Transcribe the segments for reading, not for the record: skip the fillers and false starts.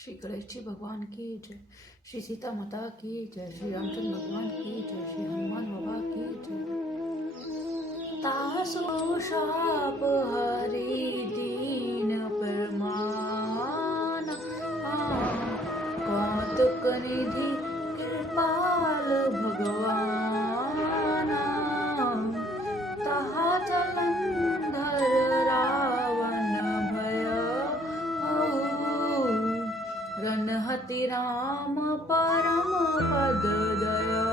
श्री गणेश जी भगवान की जय, श्री सीता माता की जय, श्री रामचंद्र भगवान की जय, श्री हनुमान बाबा की जय। तासु शाप हरि दीन परमान, कौतुक निधि कृपाल भगवान। तहा जलंधर रावण भय, रनहति राम परम पद दया।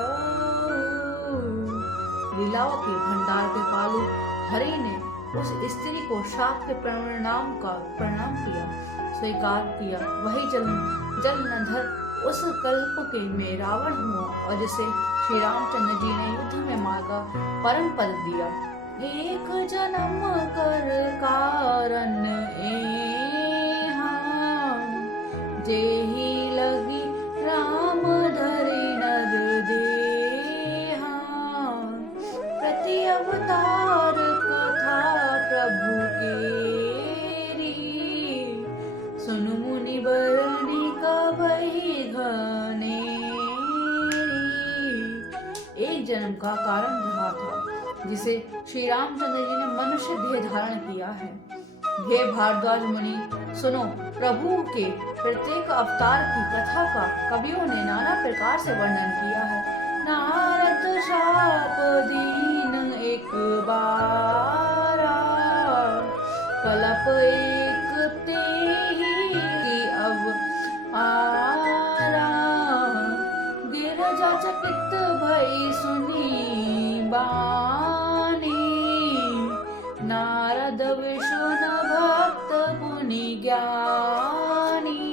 लीलाओं के भंडार के पालू हरि ने उस स्त्री को शाप के प्रणाम किया, स्वीकार किया। वही जलंधर उस कल्प के में रावण हुआ और जिसे श्री रामचंद्र जी ने युद्ध में मारकर परम पद दिया। एक जन्म कर कारण जेहि लगी राम धरि नर देहा। प्रति अवतार कथा प्रभु केरी, सुनु मुनि बरनी कबहि घनेरी। एक जन्म का कारण रहा था जिसे श्री रामचंद्र जी ने मनुष्य देह धारण किया है। हे भारद्वाज मुनि, सुनो, प्रभु के प्रत्येक अवतार की कथा का कवियों ने नाना प्रकार से वर्णन किया है। नारद शाप दीन एक बारा, कलप एक तेहि की अब आरा। गिरजा चकित भई सुनी बानी, नारद विष्णु भक्त मुनि ज्ञानी।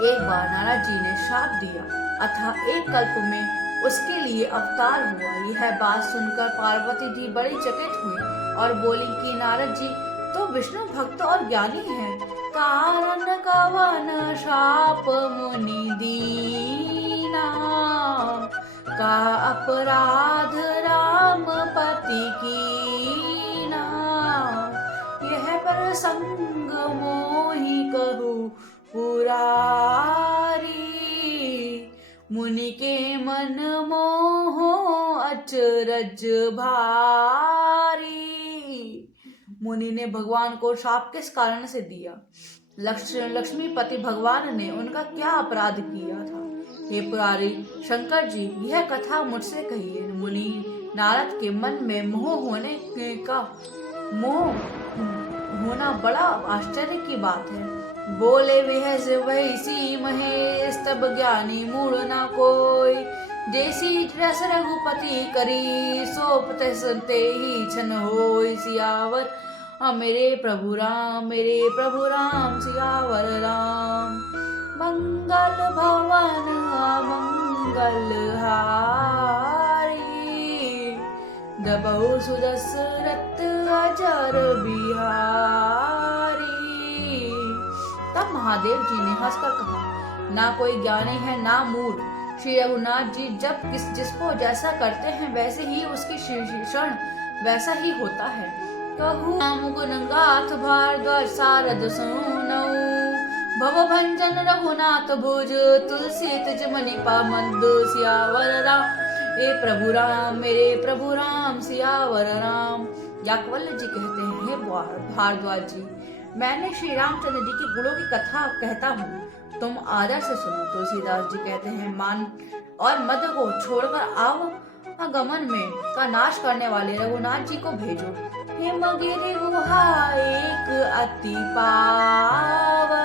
एक बार नारद जी ने शाप दिया, अतः एक कल्प में उसके लिए अवतार हुआ। यह बात सुनकर पार्वती जी बड़ी चकित हुई और बोली कि नारद जी तो विष्णु भक्त और ज्ञानी हैं, कारण कवन शाप मुनि दीना। का अपराध राम पति कीना, यह प्रसंग मोहि कहु पुरारी। मुनि के मन मोह अचरज भारी। मुनि ने भगवान को शाप किस कारण से दिया? लक्ष्मीपति भगवान ने उनका क्या अपराध किया था? हे पुरारी शंकर जी, यह कथा मुझसे कहिए। मुनि नारद के मन में मोह होना बड़ा आश्चर्य की बात है। बोले विहस वैसी महेश, तब ज्ञानी मूढ़ ना कोई। जैसी रस रघुपति करी, सो ते ही छन होई। सियावर मेरे प्रभु राम सियावर राम। मंगल भवन मंगल हारी, दबहु सुदशरथ अजर बिहारी। तब महादेव जी ने हंसकर कहा, ना कोई ज्ञानी है ना मूढ़। श्री रघुनाथ जी जब जिसको जैसा करते हैं वैसे ही उसकी शिक्षण वैसा ही होता है। कहूँ राम गुण गाथ भारद्वाज सारद सुनऊ। भव भंजन रघुनाथ भुज, तुलसी तिज मनि पामद। सियावर राम ए प्रभु राम, मेरे प्रभु राम सियावर राम। याज्ञवल्क्य जी कहते हैं, हे भारद्वाज जी, मैंने श्री रामचंद्र जी की गुणों की कथा कहता हूँ, तुम आदर से सुनो। तुलसीदास जी कहते हैं, मान और मद को छोड़कर आवागमन में का नाश करने वाले रघुनाथ जी को भेजो। हिमगिरि गुहा एक अति पावनी,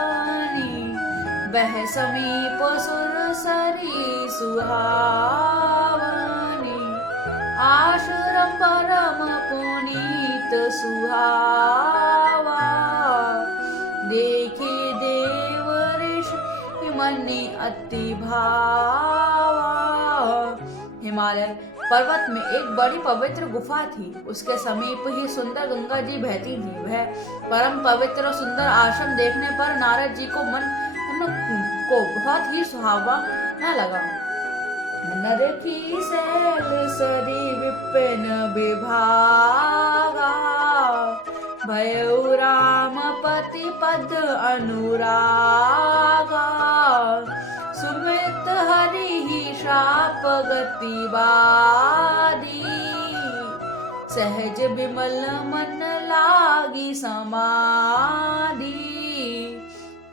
वह समीप सुरसरी सुहावनी। आश्रम परम पुनीत सुहावा, देखे देव ऋषि मनि अति भावा। हिमालय पर्वत में एक बड़ी पवित्र गुफा थी। उसके समीप ही सुंदर गंगा जी बहती थी। वह परम पवित्र और सुंदर आश्रम देखने पर नारद जी को मन को बहुत ही सुहावना लगा। नरकी शैल सरी विपिन विभागा, भयउ राम पति पद अनुरागा, सुमित हरि ही श्राप गति बाधी, सहज विमल मन लागी समाधि।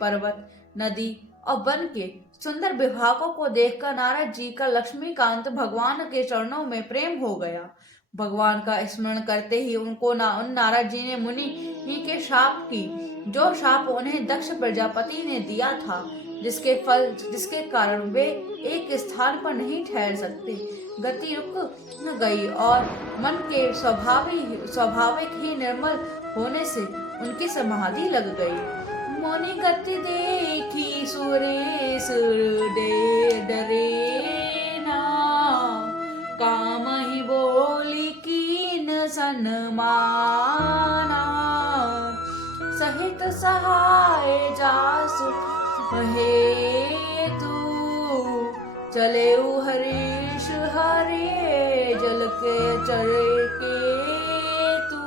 पर्वत, नदी और वन के सुंदर विभागों को देखकर नारद जी का लक्ष्मीकांत भगवान के चरणों में प्रेम हो गया। भगवान का स्मरण करते ही उन नारद जी ने मुनि के शाप की, जो शाप उन्हें दक्ष प्रजापति ने दिया था, जिसके कारण वे एक स्थान पर नहीं ठहर सकते। गति रुक गई और मन के स्वाभाविक ही निर्मल होने से उनकी समाधि लग गई। मुनि गति देखी सुरेश डरे ना, काम ही बोली कीन सन्माना, सहित सहाय जासु हेतु, चले हरीश हरे जल के चरे के तू।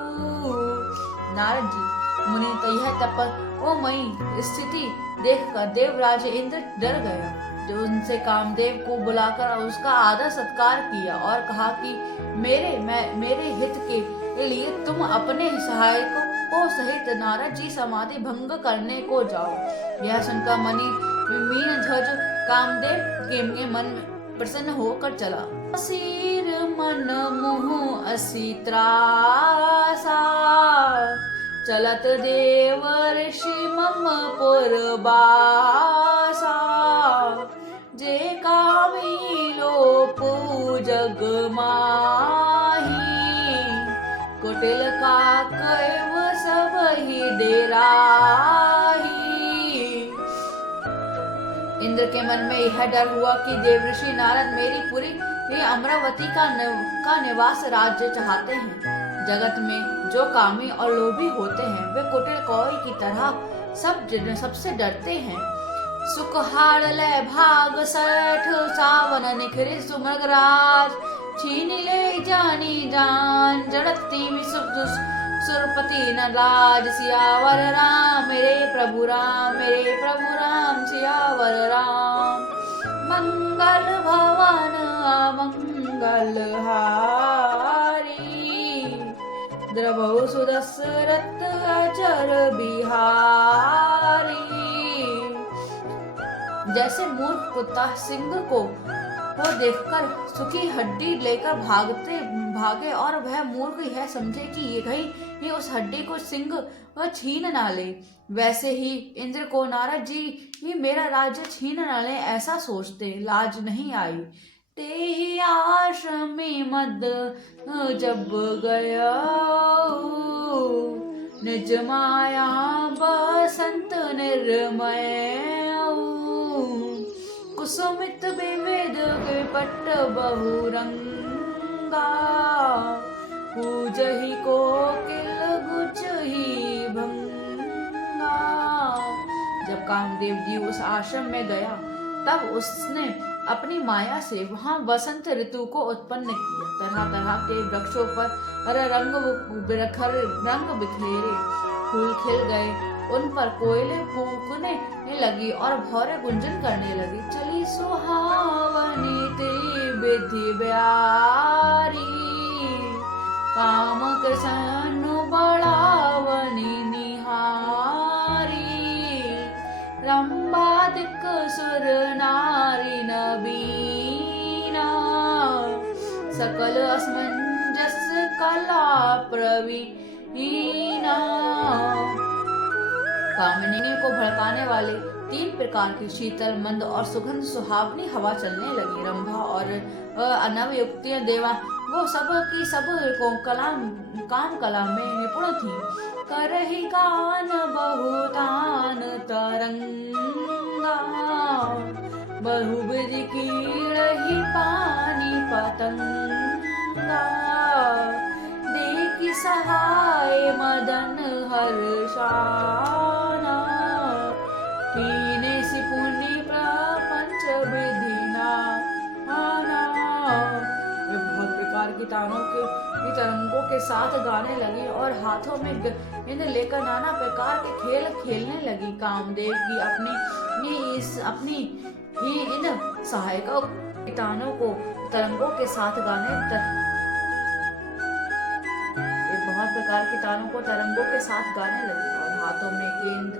नारद जी मुनि तो यह तपस्वी स्थिति देखकर देवराज इंद्र डर गया, जो उनसे कामदेव को बुलाकर उसका आदर सत्कार किया और कहा कि मेरे हित के लिए तुम अपने सहायकों को सहित नारद जी समाधि भंग करने को जाओ। यह सुनकर मणि मीन ध्वज कामदेव के मन प्रसन्न होकर चला। सिर मन मुह असी त्रासा, चलत देव ऋषि मम पुरबासा, जे कामी लोप जग माही, कुटिल का कैव सब ही डेराही। इंद्र के मन में यह डर हुआ कि देवऋषि नारद मेरी पूरी अमरावती का निवास राज्य चाहते हैं। जगत में जो कामी और लोभी होते हैं वे कुटिल कौए की तरह सबसे डरते हैं। सुख हार ले भाग सठ, सावन निखरे सुमगराज, छीन ले जानी जान, जड़ती सुरपति न लाज। सियावर राम मेरे प्रभु राम, मेरे प्रभु राम सियावर राम। मंगल भवन मंगल हारी, द्रवहु सुदशरथ अजर बिहारी। जैसे मूर्ख कुत्ता सिंह को देखकर सुखी हड्डी लेकर भागे और वह मूर्ख यह समझे कि ये कहीं उस हड्डी को सिंह छीन ना ले, वैसे ही इंद्र को नारद जी ये मेरा राज्य छीन ना ले ऐसा सोचते लाज नहीं आई। ते आश्रम में मद जब गया, निज माया बसंत निर्मय। कुसुमित विविध विपट बहुरंगा, पूजहि कोकिल गुजहि भंगा। जब कामदेव जी उस आश्रम में गया तब उसने अपनी माया से वहां वसंत ऋतु को उत्पन्न किया। तरह तरह के वृक्षों पर रंग बिखेरे फूल खिल गए, उन पर कोयले कूकने लगी और भौरे गुंजन करने लगी। चली सुहावनी तेरी विधि ब्यारी, काम कृष्ण बढ़ावनी निहारी। रंबादिक सुर नारी नबीना, सकल असमंजस कला प्रवीणा। कामिनी को भड़काने वाले 3 प्रकार की शीतल मंद और सुगंध सुहावनी हवा चलने लगी। रंभा और अनवयुक्तियां देवा वो सब की सब को काम कला में निपुण थी। करहि गान बहुतान तरंगा, बहुविधि कीड़हि पानी पतंगा। देखि सहाय मदन हर्षाना, पीने से पुण्य प्रपंच विधिना आना। बहुत प्रकार की तानों के तरंगों के साथ गाने लगी और हाथों में गेंद लेकर नाना प्रकार के खेल खेलने लगी। कामदेव की अपनी ही इन सहायकों किटाणों को तरंगों के साथ बहुत प्रकार के तानों को तरंगों के साथ गाने लगी और हाथों में गेंद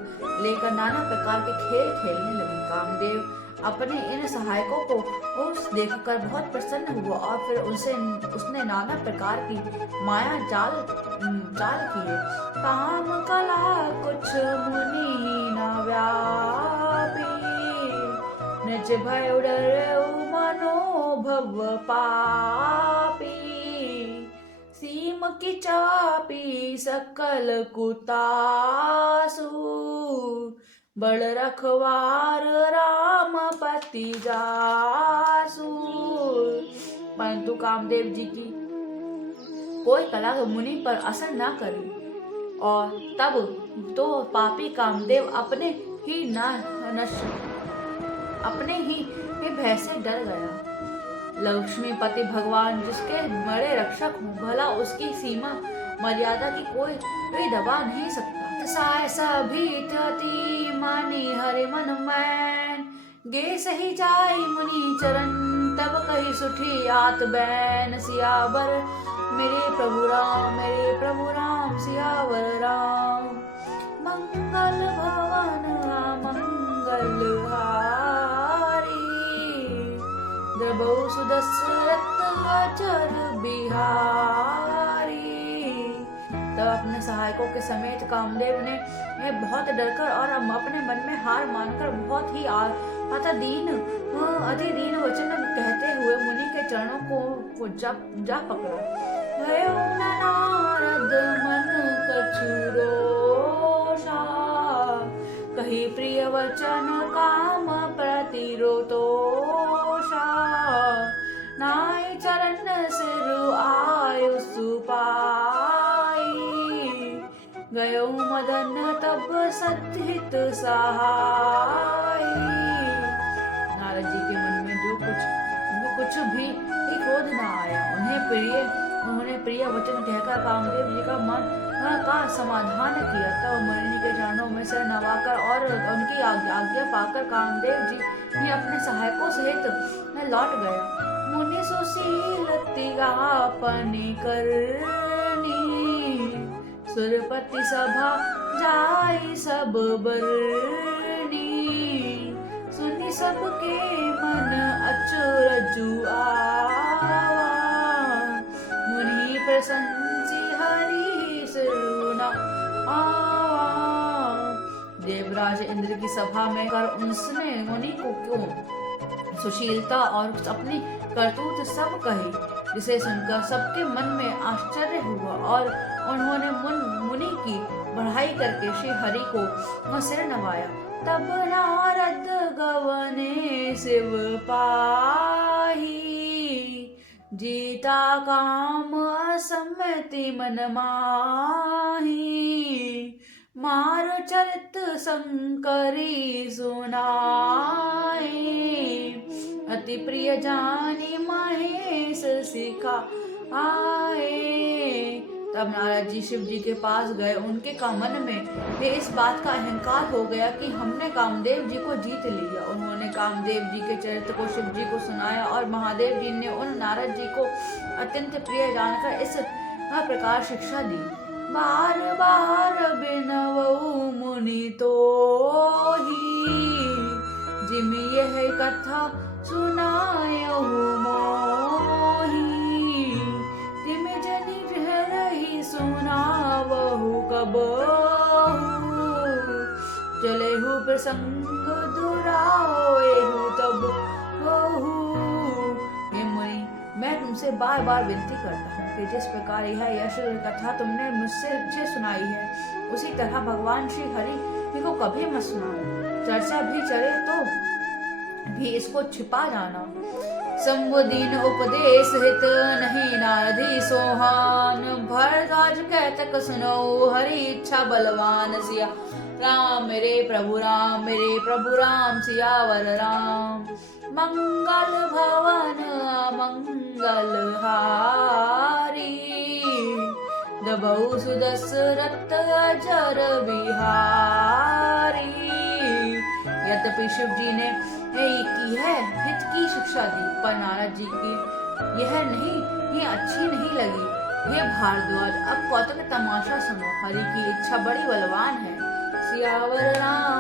लेकर नाना प्रकार के खेल खेलने लगी। कामदेव अपने इन सहायकों को उस देखकर बहुत प्रसन्न हुआ और फिर उसने नाना प्रकार की माया जाल किए। काम कला कुछ मुनि न व्यापी, निज भय डर मनोभव पापी। सीम की चापी सकल कुतासु, बड़ रखवार राम पति जासु। परंतु कामदेव जी की कोई कला मुनि पर असर न करी और तब तो पापी कामदेव अपने ही भय से डर गया। लक्ष्मीपति भगवान जिसके बड़े रक्षक हूँ, भला उसकी सीमा मर्यादा की कोई दबा नहीं सकता। साय सभी अति मानी हरि मन मैन, गे सही जाय मुनि चरण तब कही सुठी आत बैन। सियावर मेरे प्रभु राम सियावर राम। मंगल भवन मंगल हारी, द्रबहु सुदशरथ अचर बिहारी। तब अपने सहायकों के समेत कामदेव ने बहुत डरकर और अपने मन में हार मानकर बहुत ही अति दीन वचन कहते हुए मुनि के चरणों को जा पकड़ा। भयो नारद मन कछु रोषा, कही प्रिय वचन काम प्रतिरोतोषा। नाय चरण सिरु आयु सुपाई, गयो मदन तब सतहित सहाय। नारद जी के मन में जो कुछ भी क्रोध न आया। उन्होंने प्रिय वचन कहकर कामदेव जी का मन का समाधान किया। तब मुनि के चरणों में सिर नवाकर और उनकी आज्ञा पाकर कामदेव जी ने अपने सहायकों सहित लौट गया। मुनि सुशील तिगापनि करनी, सुरपति सभा जाई सब बरनी। सुनि सबके मन अचरजु आवा, मुनि प्रशंसी हरि सिरुना आवा। देवराज इंद्र की सभा में कर उसने मुनि को क्यों सुशीलता और अपनी करतूत सब कही, जिसे सुनकर सबके मन में आश्चर्य हुआ और उन्होंने मुनि की बढ़ाई करके श्री हरि को सिर नवाया। तब नारद गवने शिव पाही, जीता काम असम्मति मन माही। मार चरित शंकरी सुनाए, अति प्रिय जानी महेश सिखा आए। तब नारद जी शिव जी के पास गए। उनके मन में इस बात का अहंकार हो गया कि हमने कामदेव जी को जीत लिया। उन्होंने कामदेव जी के चरित्र को शिव जी को सुनाया और महादेव जी ने उन नारद जी को अत्यंत प्रिय जानकर इस प्रकार शिक्षा दी। बार बार बिनवऊ मुनि तो ही, जिम यह कथा सुनायहु मोही। तिम जनि रही सुनावहु कबहु, चलेहु प्रसंग दुराएहु तब होहु। हे मुनि, मैं तुमसे बार बार विनती करता हूँ कि जिस प्रकार यह यश कथा तुमने मुझसे सुनाई है, उसी तरह भगवान श्री हरि को कभी मत सुनाना। चर्चा भी चले तो भी इसको छिपा जाना। संबुदीन उपदेश हित नहीं नारदी सोहान, भरद्वाज कहतक सुनो हरि इच्छा बलवान। सिया राम मेरे प्रभु राम सियावर राम। मंगल भवन मंगल हारी, दबहु सुदशरथ अजर बिहारी। यद्यपि शिव जी ने की है हित की शिक्षा दी, पर नारद जी की ये अच्छी नहीं लगी। हे भारद्वाज, अब कौतुक तमाशा सुनो, हरि की इच्छा बड़ी बलवान है। सियावर राम